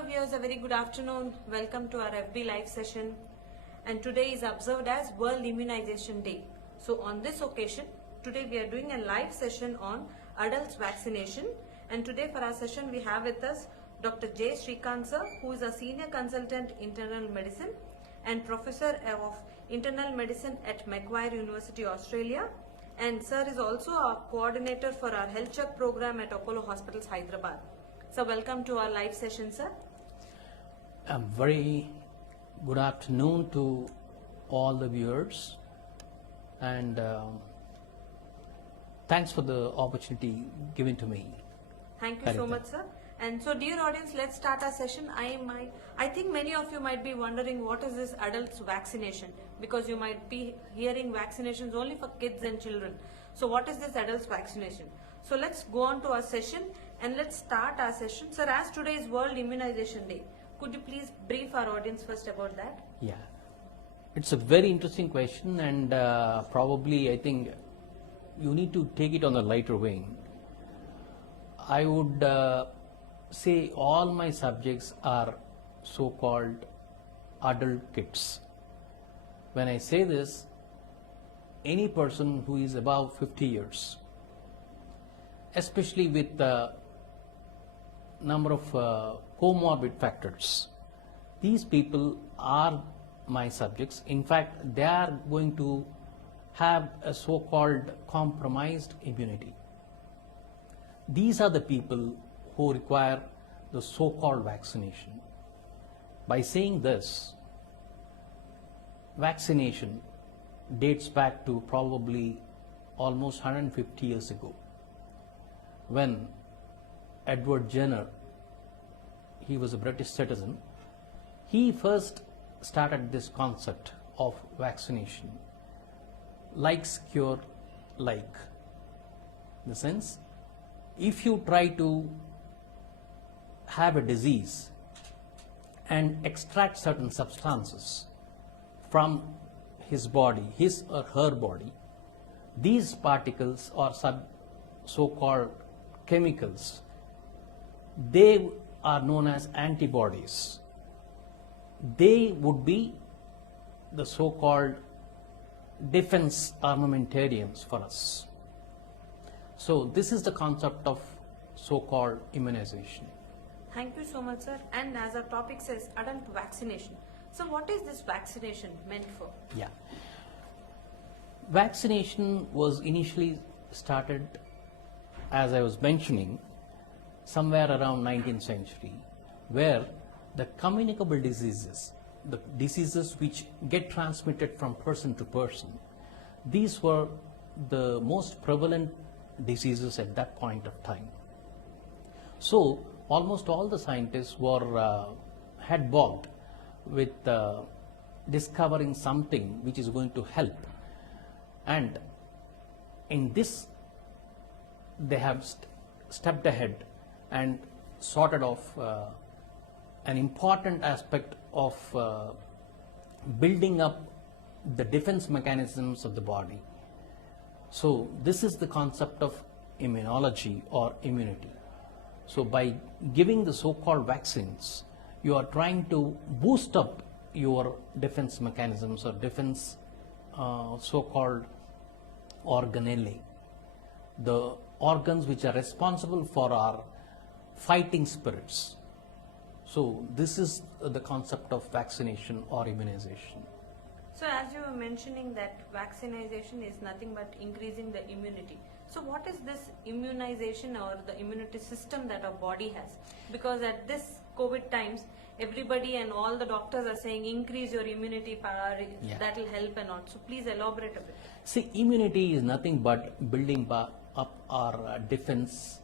our viewers, a very good afternoon. Welcome to our FB live session. And today is observed as World Immunization Day. So on this occasion, today we are doing a live session on adults vaccination. And today for our session, we have with us Dr. J. Sreekanth sir, who is a Senior Consultant Internal Medicine and Professor of Internal Medicine at Macquarie University, Australia. And sir is also a coordinator for our health check program at Apollo Hospitals, Hyderabad. So welcome to our live session, sir. A very good afternoon to all the viewers, and thanks for the opportunity given to me. Thank you so much, sir. And so, dear audience, let's start our session. I think many of you might be wondering what is this adults vaccination, because you might be hearing vaccinations only for kids and children. So what is this adults vaccination? So let's go on to our session and let's start our session. Sir, as today is World Immunization Day, could you please brief our audience first about that? Yeah, it's a very interesting question, and probably I think you need to take it on a lighter vein. I would say all my subjects are so-called adult kids. When I say this, any person who is above 50 years, especially with the number of comorbid factors, these people are my subjects. In fact, they are going to have a so-called compromised immunity. These are the people who require the so-called vaccination. By saying this, vaccination dates back to probably almost 150 years ago, when Edward Jenner, he was a British citizen, he first started this concept of vaccination. Likes cure like. In the sense, if you try to have a disease and extract certain substances from his body, his or her body, these particles or so-called chemicals, they are known as antibodies. They would be the so-called defense armamentariums for us. So this is the concept of so-called immunization. Thank you so much, sir. And as our topic says, adult vaccination. So what is this vaccination meant for? Yeah. Vaccination was initially started, as I was mentioning, somewhere around 19th century, where the communicable diseases, the diseases which get transmitted from person to person, these were the most prevalent diseases at that point of time. So almost all the scientists were head bogged with discovering something which is going to help, and in this they have stepped ahead and sorted off an important aspect of building up the defense mechanisms of the body. So this is the concept of immunology or immunity. So by giving the so-called vaccines, you are trying to boost up your defense mechanisms or defense so-called organelle, the organs which are responsible for our fighting spirits. So this is the concept of vaccination or immunization. So as you were mentioning that vaccination is nothing but increasing the immunity. So what is this immunization or the immunity system that our body has? Because at this COVID times, everybody and all the doctors are saying increase your immunity power, that will help and all. So please elaborate a bit. See, immunity is nothing but building up our defense,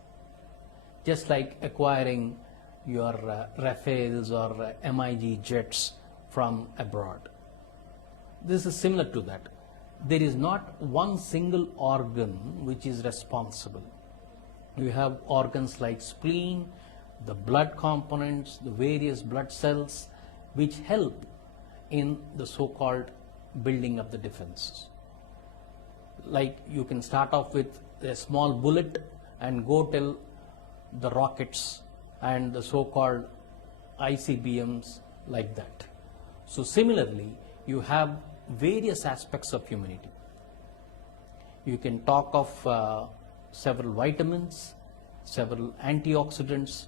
just like acquiring your Rafales or MiG jets from abroad. This is similar to that. There is not one single organ which is responsible. You have organs like spleen, the blood components, the various blood cells which help in the so-called building of the defenses. Like you can start off with a small bullet and go till the rockets and the so-called ICBMs, like that. So similarly, you have various aspects of immunity. You can talk of several vitamins, several antioxidants,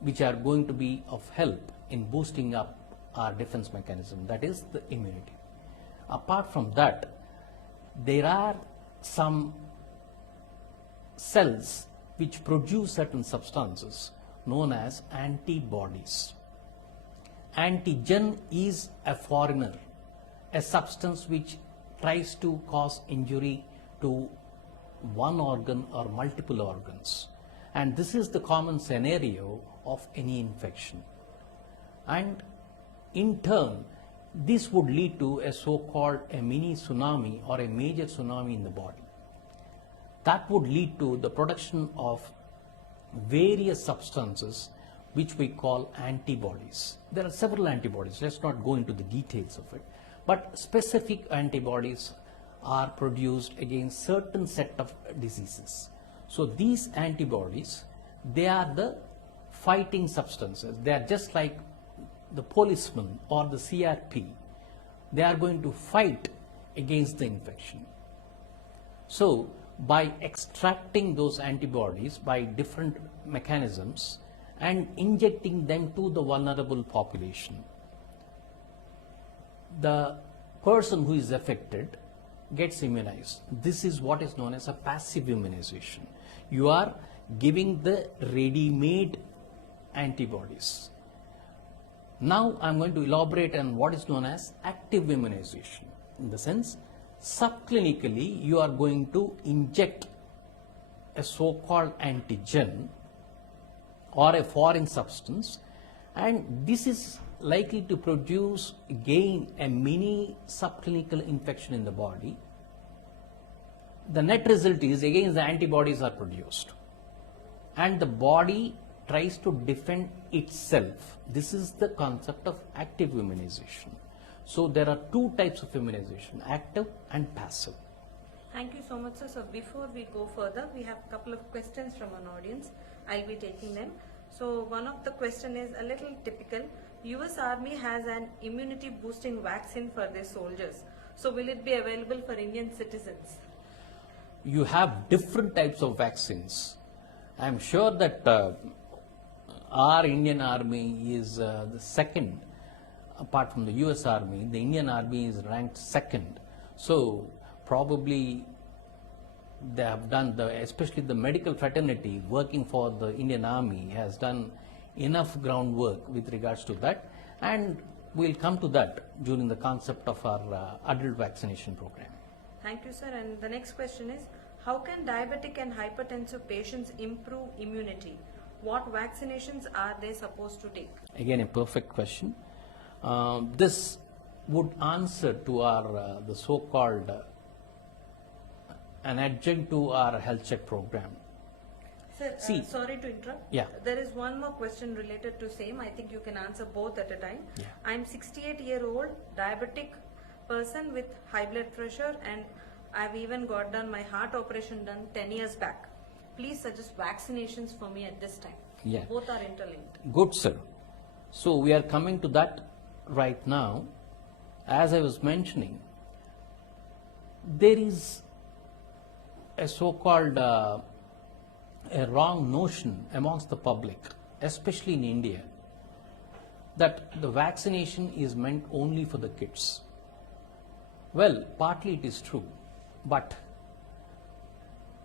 which are going to be of help in boosting up our defense mechanism, that is the immunity. Apart from that, there are some cells which produce certain substances known as antibodies. Antigen is a foreigner, a substance which tries to cause injury to one organ or multiple organs. And this is the common scenario of any infection. And in turn, this would lead to a so-called a mini tsunami or a major tsunami in the body. That would lead to the production of various substances which we call antibodies. There are several antibodies. Let's not go into the details of it. But specific antibodies are produced against certain set of diseases. So these antibodies, they are the fighting substances. They are just like the policeman or the CRP. They are going to fight against the infection. So by extracting those antibodies by different mechanisms and injecting them to the vulnerable population, the person who is affected gets immunized. This is what is known as a passive immunization. You are giving the ready-made antibodies. Now I'm going to elaborate on what is known as active immunization. In the sense, subclinically you are going to inject a so-called antigen or a foreign substance, and this is likely to produce again a mini subclinical infection in the body. The net result is again the antibodies are produced and the body tries to defend itself. This is the concept of active immunization. So there are two types of immunization, active and passive. Thank you so much, sir. So before we go further, we have a couple of questions from an audience. I'll be taking them. So one of the question is a little typical. US Army has an immunity boosting vaccine for their soldiers. So will it be available for Indian citizens? You have different types of vaccines. I'm sure that our Indian Army is the second, apart from the US Army. The Indian Army is ranked second. So probably they have done, especially the medical fraternity working for the Indian Army has done enough groundwork with regards to that, and we'll come to that during the concept of our adult vaccination program. Thank you, sir. And the next question is, how can diabetic and hypertensive patients improve immunity? What vaccinations are they supposed to take? Again, a perfect question. This would answer to our the so-called an adjunct to our health check program. Sir, sorry to interrupt. Yeah. There is one more question related to same. I think you can answer both at a time. Yeah. I'm 68-year-old diabetic person with high blood pressure, and I've even got done my heart operation done 10 years back. Please suggest vaccinations for me at this time. Yeah. Both are interlinked. Good, sir. So we are coming to that right now. As I was mentioning, there is a so-called a wrong notion amongst the public, especially in India, that the vaccination is meant only for the kids. Well, partly it is true, but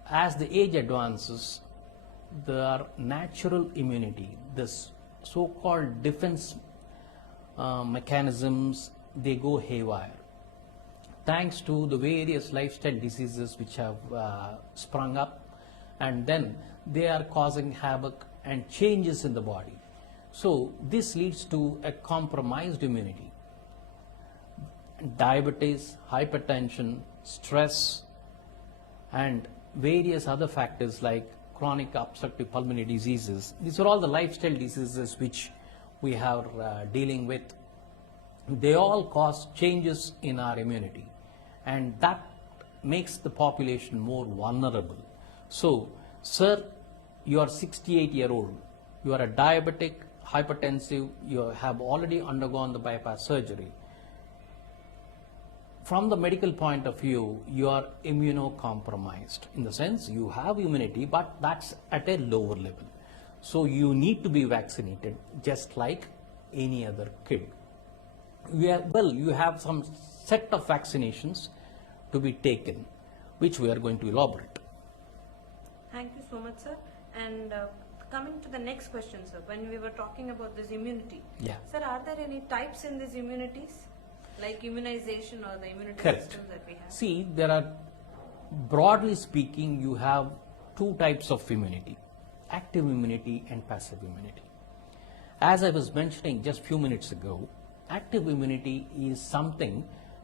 as the age advances, the natural immunity, this so-called defense mechanisms, they go haywire. Thanks to the various lifestyle diseases which have sprung up, and then they are causing havoc and changes in the body. So this leads to a compromised immunity. Diabetes, hypertension, stress, and various other factors like chronic obstructive pulmonary diseases. These are all the lifestyle diseases which we are dealing with. They all cause changes in our immunity, and that makes the population more vulnerable. So, sir, you are 68-year-old, you are a diabetic, hypertensive, you have already undergone the bypass surgery. From the medical point of view, you are immunocompromised in the sense you have immunity, but that's at a lower level. So you need to be vaccinated just like any other kid. You have some set of vaccinations to be taken, which we are going to elaborate. Thank you so much, sir. And coming to the next question, sir, when we were talking about this immunity, sir, are there any types in these immunities, like immunization or the immunity systems that we have? See, there are, broadly speaking, you have two types of immunity: active immunity and passive immunity. As I was mentioning just few minutes ago, active immunity is something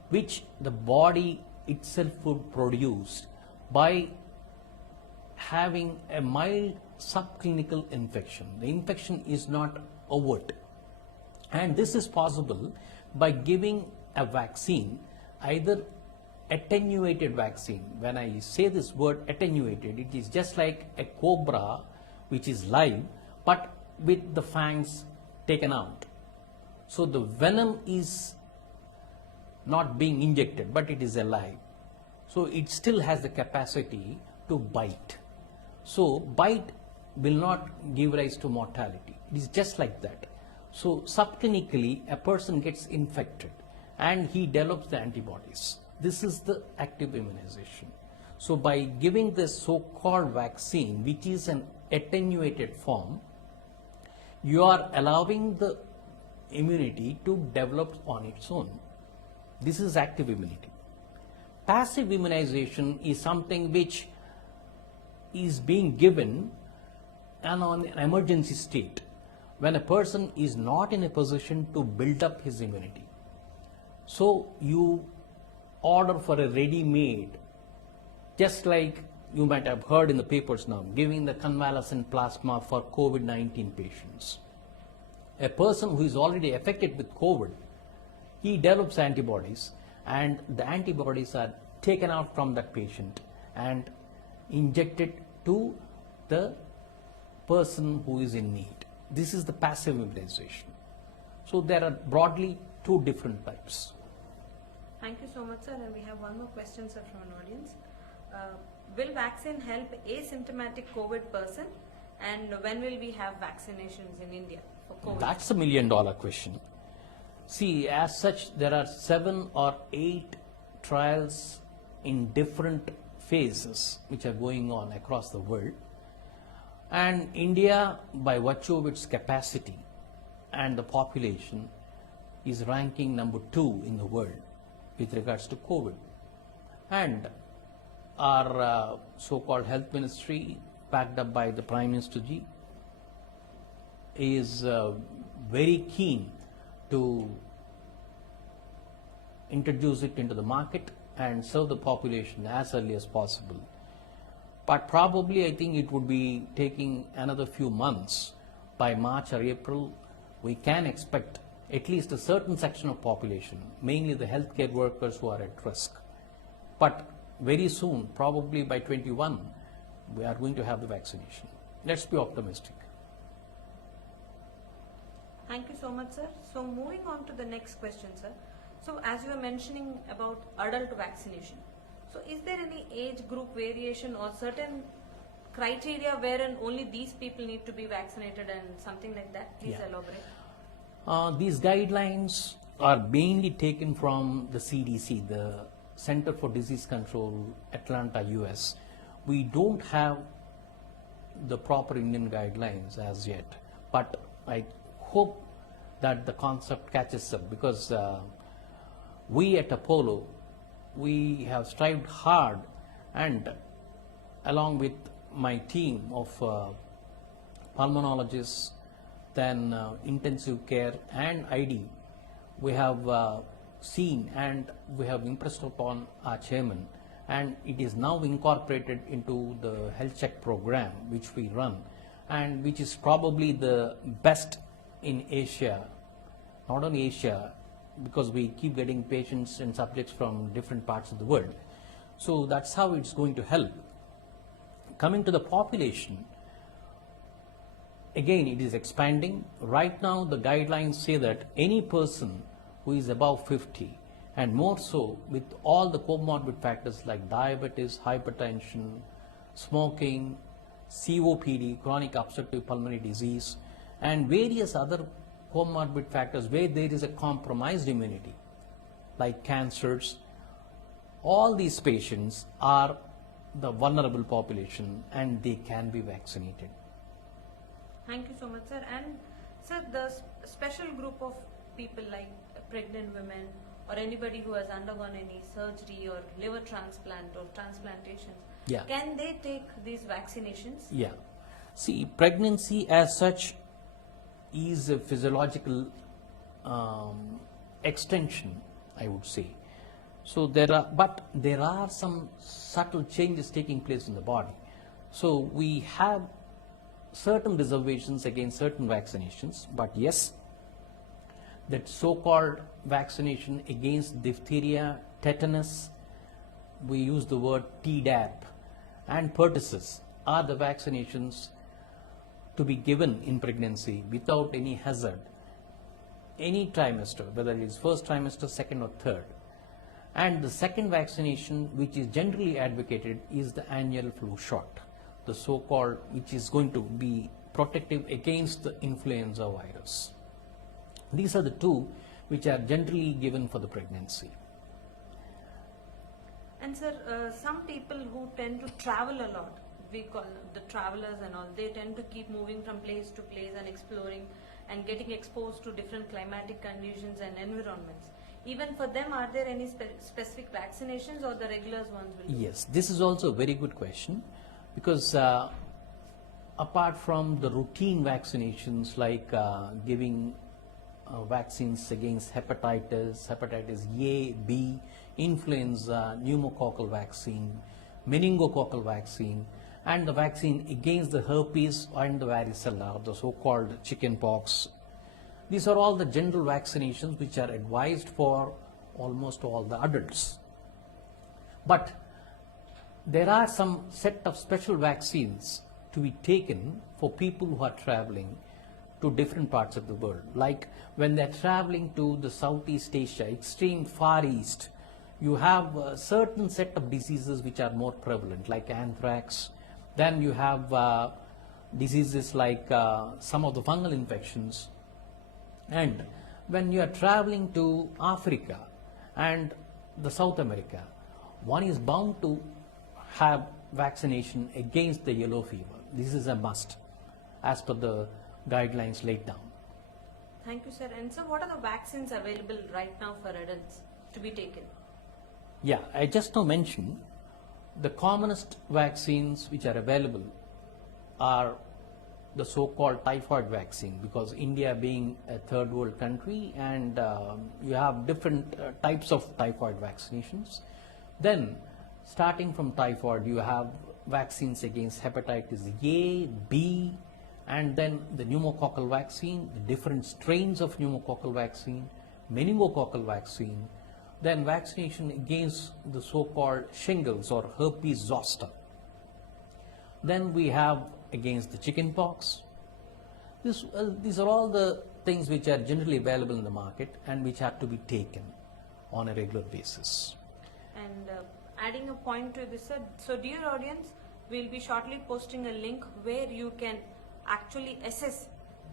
which the body itself would produce by having a mild subclinical infection. The infection is not overt, and this is possible by giving a vaccine, either attenuated vaccine. When I say this word attenuated, it is just like a cobra which is live but with the fangs taken out. So the venom is not being injected, but it is alive. So it still has the capacity to bite. So bite will not give rise to mortality. It is just like that. So subclinically, a person gets infected and he develops the antibodies. This is the active immunization. So by giving this so-called vaccine, which is an attenuated form, you are allowing the immunity to develop on its own. This is active immunity. Passive immunization is something which is being given and on an emergency state, when a person is not in a position to build up his immunity. So you order for a ready-made, just like you might have heard in the papers now, giving the convalescent plasma for COVID-19 patients. A person who is already affected with COVID, he develops antibodies, and the antibodies are taken out from that patient and injected to the person who is in need. This is the passive immunization. So there are broadly two different types. Thank you so much, sir. And we have one more question, sir, from an audience. Will vaccine help asymptomatic COVID person? And when will we have vaccinations in India for COVID? That's $1 million question. See, as such, there are 7 or 8 trials in different phases which are going on across the world. And India, by virtue of its capacity and the population, is ranking number 2 in the world with regards to COVID. And our so-called health ministry, backed up by the Prime Minister Ji, is very keen to introduce it into the market and serve the population as early as possible. But probably I think it would be taking another few months. By March or April, we can expect at least a certain section of population, mainly the healthcare workers who are at risk. But very soon, probably by 21, we are going to have the vaccination. Let's be optimistic. Thank you so much, sir. So moving on to the next question, sir. So as you were mentioning about adult vaccination, so is there any age group variation or certain criteria wherein only these people need to be vaccinated and something like that? Please elaborate. These guidelines are mainly taken from the CDC, the Center for Disease Control, Atlanta, US. We don't have the proper Indian guidelines as yet, but I hope that the concept catches up, because we at Apollo, we have strived hard, and along with my team of pulmonologists, then intensive care and ID, we have seen and we have impressed upon our chairman, and it is now incorporated into the health check program which we run, and which is probably the best in Asia, not only Asia, because we keep getting patients and subjects from different parts of the world. So that's how it's going to help. Coming to the population, again, it is expanding. Right now, the guidelines say that any person who is above 50 and more so with all the comorbid factors like diabetes, hypertension, smoking, COPD, chronic obstructive pulmonary disease, and various other comorbid factors where there is a compromised immunity, like cancers, all these patients are the vulnerable population and they can be vaccinated. Thank you so much, sir. And sir, the special group of people like pregnant women or anybody who has undergone any surgery or liver transplant or transplantations, Yeah. can they take these vaccinations? Yeah. See, pregnancy as such is a physiological extension, I would say. So but there are some subtle changes taking place in the body. So we have certain reservations against certain vaccinations, but yes, that so-called vaccination against diphtheria, tetanus, we use the word Tdap, and pertussis are the vaccinations to be given in pregnancy without any hazard, any trimester, whether it is first trimester, second or third. And the second vaccination, which is generally advocated, is the annual flu shot, the so-called, which is going to be protective against the influenza virus. These are the two which are generally given for the pregnancy. And sir, some people who tend to travel a lot, we call the travelers and all, they tend to keep moving from place to place and exploring and getting exposed to different climatic conditions and environments. Even for them, are there any specific vaccinations or the regular ones will do? Yes, this is also a very good question, because apart from the routine vaccinations like giving vaccines against hepatitis A, B, influenza, pneumococcal vaccine, meningococcal vaccine, and the vaccine against the herpes and the varicella, the so-called chicken pox. These are all the general vaccinations which are advised for almost all the adults. But there are some set of special vaccines to be taken for people who are traveling to different parts of the world. Like when they're traveling to the Southeast Asia, extreme Far East, you have a certain set of diseases which are more prevalent, like anthrax. Then you have diseases like some of the fungal infections. And when you are traveling to Africa and the South America, one is bound to have vaccination against the yellow fever. This is a must as per the guidelines laid down. Thank you, sir. And sir, what are the vaccines available right now for adults to be taken? Yeah, I just now mentioned the commonest vaccines which are available are the so-called typhoid vaccine, because India being a third world country and you have different types of typhoid vaccinations. Then starting from typhoid, you have vaccines against hepatitis A, B, and then the pneumococcal vaccine, the different strains of pneumococcal vaccine, meningococcal vaccine, then vaccination against the so-called shingles or herpes zoster. Then we have against the chicken pox. These are all the things which are generally available in the market and which have to be taken on a regular basis. And adding a point to this, sir, so dear audience, we'll be shortly posting a link where you can actually assess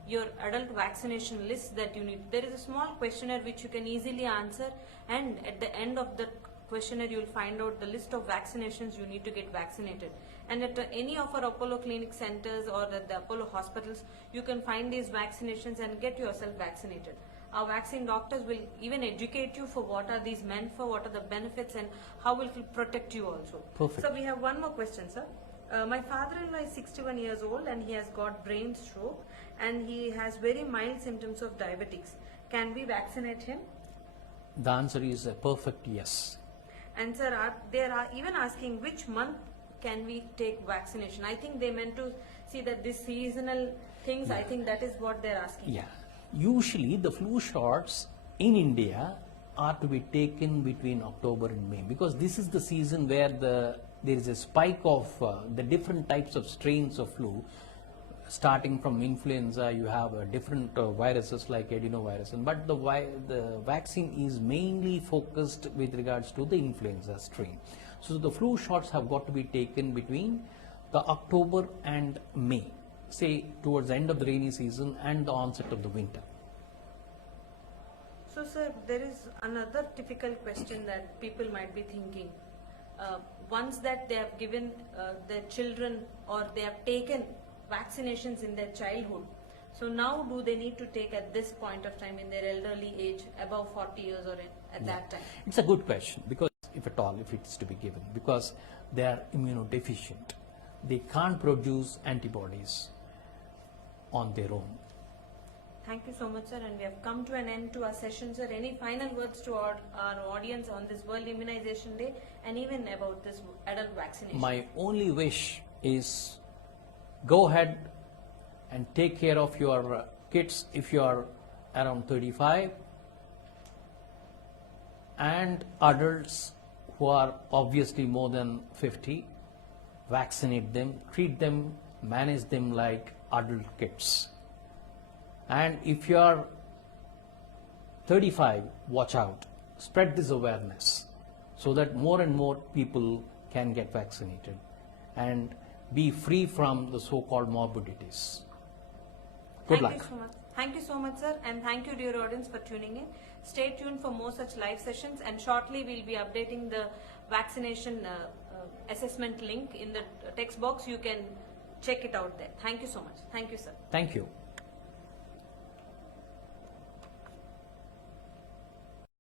your adult vaccination list that you need. There is a small questionnaire which you can easily answer, and at the end of the questionnaire you will find out the list of vaccinations you need to get vaccinated. And at any of our Apollo clinic centers or at the Apollo hospitals, you can find these vaccinations and get yourself vaccinated. Our vaccine doctors will even educate you for what are these meant for, what are the benefits, and how it will protect you also. Perfect. So we have one more question, sir. My father-in-law is 61 years old and he has got brain stroke and he has very mild symptoms of diabetics. Can we vaccinate him? The answer is a perfect yes. And sir, they are even asking which month can we take vaccination? I think they meant to see that this seasonal things, I think that is what they're asking. Yeah. Usually the flu shots in India are to be taken between October and May, because this is the season where there is a spike of the different types of strains of flu starting from influenza, you have different viruses like adenovirus, but the vaccine is mainly focused with regards to the influenza strain. So the flu shots have got to be taken between the October and May, say towards the end of the rainy season and the onset of the winter. So, sir, there is another typical question that people might be thinking. Once that they have given their children or they have taken vaccinations in their childhood, so now do they need to take at this point of time in their elderly age, above 40 years or at that time? It's a good question, because if at all, if it's to be given, because they are immunodeficient. They can't produce antibodies on their own. Thank you so much, sir, and we have come to an end to our session, sir. Any final words to our audience on this World Immunization Day and even about this adult vaccination? My only wish is go ahead and take care of your kids if you are around 35, and adults who are obviously more than 50, vaccinate them, treat them, manage them like adult kids. And if you are 35, watch out, spread this awareness so that more and more people can get vaccinated and be free from the so-called morbidities. Good luck. Thank you so much. Thank you so much, sir, and thank you, dear audience, for tuning in. Stay tuned for more such live sessions, and shortly we'll be updating the vaccination assessment link in the text box. You can check it out there. Thank you so much. Thank you, sir. Thank you.